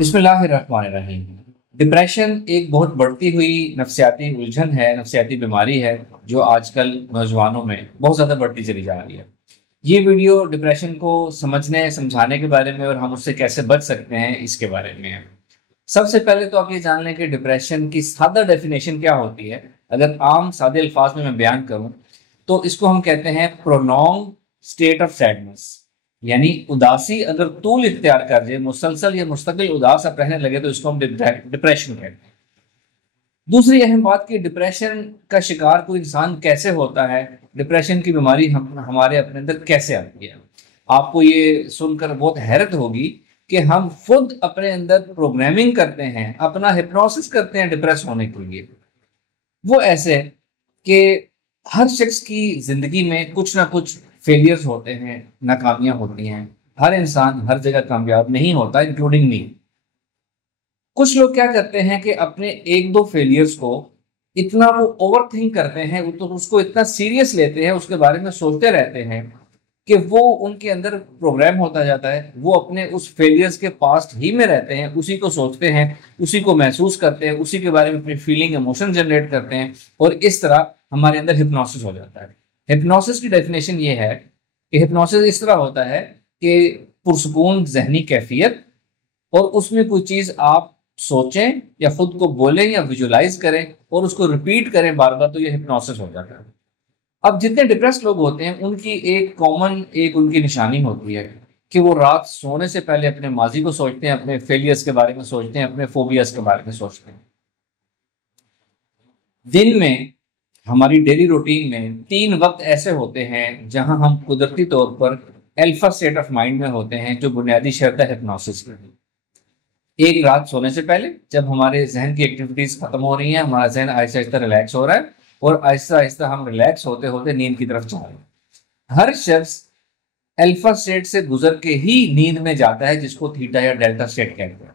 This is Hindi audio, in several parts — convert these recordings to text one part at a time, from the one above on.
बिस्मिल्लाहिर्रहमानिर्रहीम। डिप्रेशन एक बहुत बढ़ती हुई नफ्सियाती उलझन है, नफ्सियाती बीमारी है जो आजकल नौजवानों में बहुत ज़्यादा बढ़ती चली जा रही है। ये वीडियो डिप्रेशन को समझने समझाने के बारे में और हम उससे कैसे बच सकते हैं इसके बारे में है। सबसे पहले तो आप ये जान लें कि डिप्रेशन की सादा डेफिनेशन क्या होती है। अगर आम सादे अल्फाज में मैं बयान करूं तो इसको हम कहते हैं प्रोलॉन्ग स्टेट ऑफ सैडनेस, यानी उदासी अगर तूल इख्तियार कर जाए, मुसलसल या मुस्तकिल उदास आप रहने लगे तो इसको हम डिप्रेशन कहते हैं। दूसरी अहम बात कि डिप्रेशन का शिकार कोई इंसान कैसे होता है, डिप्रेशन की बीमारी हम हमारे अपने अंदर कैसे आती है। आपको ये सुनकर बहुत हैरत होगी कि हम खुद अपने अंदर प्रोग्रामिंग करते हैं, अपना हिप्नोसिस करते हैं डिप्रेस होने के लिए। वो ऐसे कि हर शख्स की जिंदगी में कुछ ना कुछ फेलियर्स होते हैं, नाकामियां होती हैं। हर इंसान हर जगह कामयाब नहीं होता, इंक्लूडिंग मी। कुछ लोग क्या करते हैं कि अपने एक दो फेलियर्स को इतना वो ओवर थिंक करते हैं, तो उसको इतना सीरियस लेते हैं, उसके बारे में सोचते रहते हैं कि वो उनके अंदर प्रोग्राम होता जाता है। वो अपने उस फेलियर्स के पास्ट ही में रहते हैं, उसी को सोचते हैं, उसी को महसूस करते हैं, उसी के बारे में अपनी फीलिंग इमोशन जनरेट करते हैं और इस तरह हमारे अंदर हिप्नोसिस हो जाता है। हिप्नोसिस की डेफिनेशन ये है कि हिप्नोसिस इस तरह होता है कि पुरसुकून जहनी कैफियत और उसमें कोई चीज आप सोचें या खुद को बोलें या विजुलाइज करें और उसको रिपीट करें बार बार, तो ये हिप्नोसिस हो जाता है। अब जितने डिप्रेस लोग होते हैं उनकी एक कॉमन एक उनकी निशानी होती है कि वो रात सोने से पहले अपने माजी को सोचते हैं, अपने फेलियर्स के बारे में सोचते हैं, अपने फोबियास के बारे में सोचते हैं। दिन में हमारी डेली रूटीन में 3 वक्त ऐसे होते हैं जहां हम कुदरती तौर पर अल्फा स्टेट ऑफ माइंड में होते हैं, जो बुनियादी शर्त है हिप्नोसिस की। एक, रात सोने से पहले जब हमारे जहन की एक्टिविटीज खत्म हो रही हैं, हमारा जहन आहिस्ता आहिस्ता रिलैक्स हो रहा है और आहिस्ता आहिस्ता हम रिलैक्स होते होते नींद की तरफ जा रहे हैं। हर शख्स अल्फा स्टेट से गुजर के ही नींद में जाता है, जिसको थीटा या डेल्टा स्टेट कहते हैं।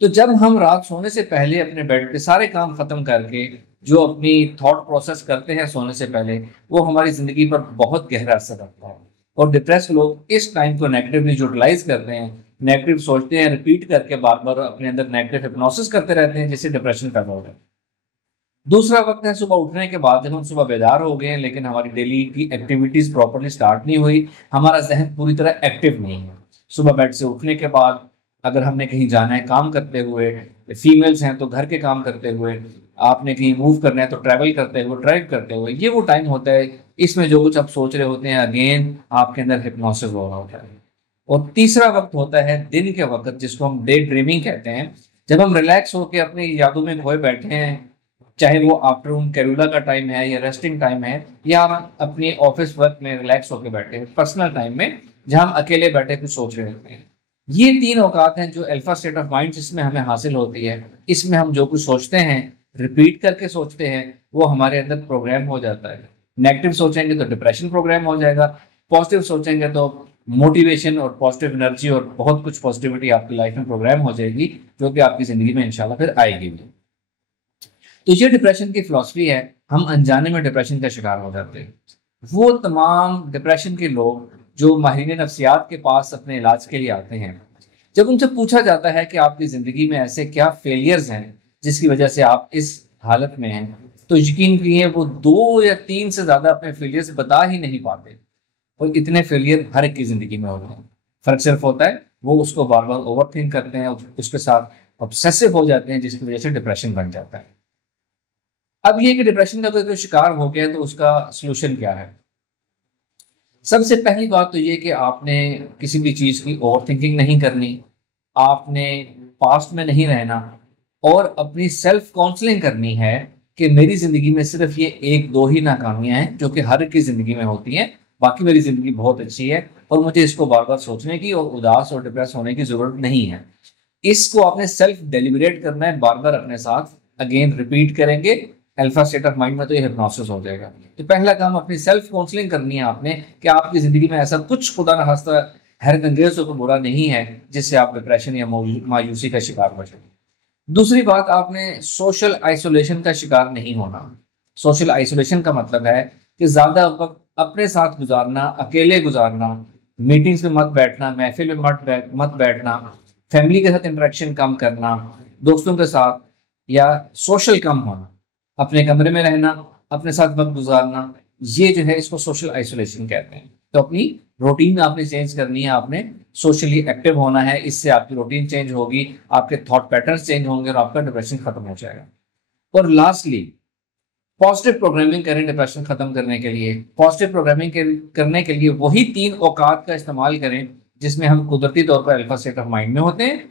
तो जब हम रात सोने से पहले अपने बेड पे सारे काम खत्म करके जो अपनी थॉट प्रोसेस करते हैं सोने से पहले, वो हमारी जिंदगी पर बहुत गहरा असर रखता है। और डिप्रेस लोग इस टाइम को नेगेटिवली यूटिलाइज करते हैं, नेगेटिव सोचते हैं, रिपीट करके बार बार अपने अंदर नेगेटिव हिप्नोसिस करते रहते हैं, जिससे डिप्रेशन पैदा होता है। दूसरा वक्त है सुबह उठने के बाद, जब हम सुबह बेदार हो गए हैं लेकिन हमारी डेली की एक्टिविटीज प्रॉपरली स्टार्ट नहीं हुई, हमारा जहन पूरी तरह एक्टिव नहीं है। सुबह बेड से उठने के बाद अगर हमने कहीं जाना है काम करते हुए, फीमेल्स हैं तो घर के काम करते हुए, आपने कहीं मूव करना है तो ट्रैवल करते हुए, ड्राइव करते हुए, ये वो टाइम होता है इसमें जो कुछ आप सोच रहे होते हैं अगेन आपके अंदर हिप्नोसिस हो रहा होता है। और तीसरा वक्त होता है दिन के वक्त, जिसको हम डे ड्रीमिंग कहते हैं। जब हम रिलैक्स होकर अपनी यादों में खोए बैठे हैं, चाहे वो आफ्टरनून कैलुला का टाइम है या रेस्टिंग टाइम है, या हम अपनी ऑफिस वर्क में रिलैक्स होकर बैठे हैं, पर्सनल टाइम में जहां हम अकेले बैठे कुछ सोच रहे होते हैं। ये 3 औकात हैं जो अल्फा स्टेट ऑफ माइंड जिसमें हमें हासिल होती है। इसमें हम जो कुछ सोचते हैं, रिपीट करके सोचते हैं, वो हमारे अंदर प्रोग्राम हो जाता है। नेगेटिव सोचेंगे तो डिप्रेशन प्रोग्राम हो जाएगा, पॉजिटिव सोचेंगे तो मोटिवेशन और पॉजिटिव एनर्जी और बहुत कुछ पॉजिटिविटी आपकी लाइफ में प्रोग्राम हो जाएगी, जो कि आपकी जिंदगी में इंशाल्लाह फिर आएगी भी। तो ये डिप्रेशन की फिलॉसफी है। हम अनजाने में डिप्रेशन का शिकार हो जाते हैं। वो तमाम डिप्रेशन के लोग जो माहिरीन नफ्सियात के पास अपने इलाज के लिए आते हैं, जब उनसे पूछा जाता है कि आपकी जिंदगी में ऐसे क्या फेलियर्स हैं जिसकी वजह से आप इस हालत में हैं, तो यकीन करिए वो 2 या 3 से ज्यादा अपने फेलियर्स बता ही नहीं पाते। और इतने फेलियर हर एक की जिंदगी में होते हैं। फर्क सिर्फ होता है वो उसको बार बार ओवर थिंक करते हैं, उसके साथ ऑब्सेसिव हो जाते हैं, जिसकी वजह से डिप्रेशन बन जाता है। अब ये कि डिप्रेशन का कोई शिकार हो गया तो उसका सोल्यूशन क्या है। सबसे पहली बात तो ये कि आपने किसी भी चीज की ओवर थिंकिंग नहीं करनी, आपने पास्ट में नहीं रहना और अपनी सेल्फ काउंसलिंग करनी है कि मेरी जिंदगी में सिर्फ ये 1-2 ही नाकामियां हैं जो कि हर एक की जिंदगी में होती हैं, बाकी मेरी जिंदगी बहुत अच्छी है और मुझे इसको बार बार सोचने की और उदास और डिप्रेस होने की जरूरत नहीं है। इसको आपने सेल्फ डेलिब्रेट करना है, बार बार अपने साथ अगेन रिपीट करेंगे। अल्फा स्टेट ऑफ माइंड में तो ये हिप्नोसिस हो जाएगा। तो पहला काम अपनी सेल्फ काउंसलिंग करनी है आपने कि आपकी जिंदगी में ऐसा कुछ खुदा न खास्ता हैरतअंगेज और बुरा नहीं है जिससे आप डिप्रेशन या मायूसी का शिकार हो जाए। दूसरी बात, आपने सोशल आइसोलेशन का शिकार नहीं होना। सोशल आइसोलेशन का मतलब है कि ज्यादा वक्त अपने साथ गुजारना, अकेले गुजारना, मीटिंग्स में मत बैठना, महफिल में मत बैठना, फैमिली के साथ इंटरेक्शन कम करना, दोस्तों के साथ या सोशल कम होना, अपने कमरे में रहना, अपने साथ वक्त गुजारना, ये जो है इसको सोशल आइसोलेशन कहते हैं। तो अपनी रूटीन आपने चेंज करनी है, आपने सोशली एक्टिव होना है, इससे आपकी रूटीन चेंज होगी, आपके थॉट पैटर्न्स चेंज होंगे और आपका डिप्रेशन खत्म हो जाएगा। और लास्टली, पॉजिटिव प्रोग्रामिंग करें डिप्रेशन खत्म करने के लिए। पॉजिटिव प्रोग्रामिंग करने के लिए वही 3 औकात का इस्तेमाल करें जिसमें हम कुदरती तौर पर अल्फा स्टेट ऑफ माइंड में होते हैं।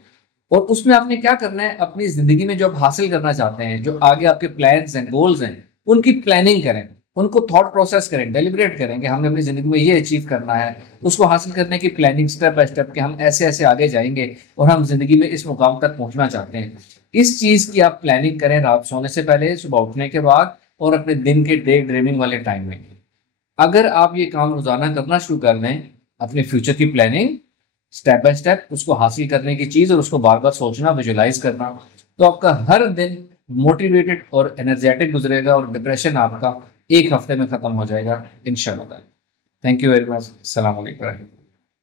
और उसमें आपने क्या करना है, अपनी जिंदगी में जो आप हासिल करना चाहते हैं, जो आगे आपके प्लान्स हैं, गोल्स हैं, उनकी प्लानिंग करें, उनको थॉट प्रोसेस करें, डेलिब्रेट करें कि हमने अपनी जिंदगी में ये अचीव करना है। उसको हासिल करने की प्लानिंग स्टेप बाय स्टेप कि हम ऐसे ऐसे आगे जाएंगे और हम जिंदगी में इस मुकाम तक पहुंचना चाहते हैं। इस चीज की आप प्लानिंग करें रात सोने से पहले, सुबह उठने के बाद और अपने दिन के डे ड्रीमिंग वाले टाइम में। अगर आप ये काम रोजाना करना शुरू कर दें, अपने फ्यूचर की प्लानिंग स्टेप बाय स्टेप, उसको हासिल करने की चीज और उसको बार बार सोचना, विजुलाइज करना, तो आपका हर दिन मोटिवेटेड और एनर्जेटिक गुजरेगा और डिप्रेशन आपका 1 हफ्ते में खत्म हो जाएगा इंशाल्लाह। Thank you very much. अस्सलाम वालेकुम।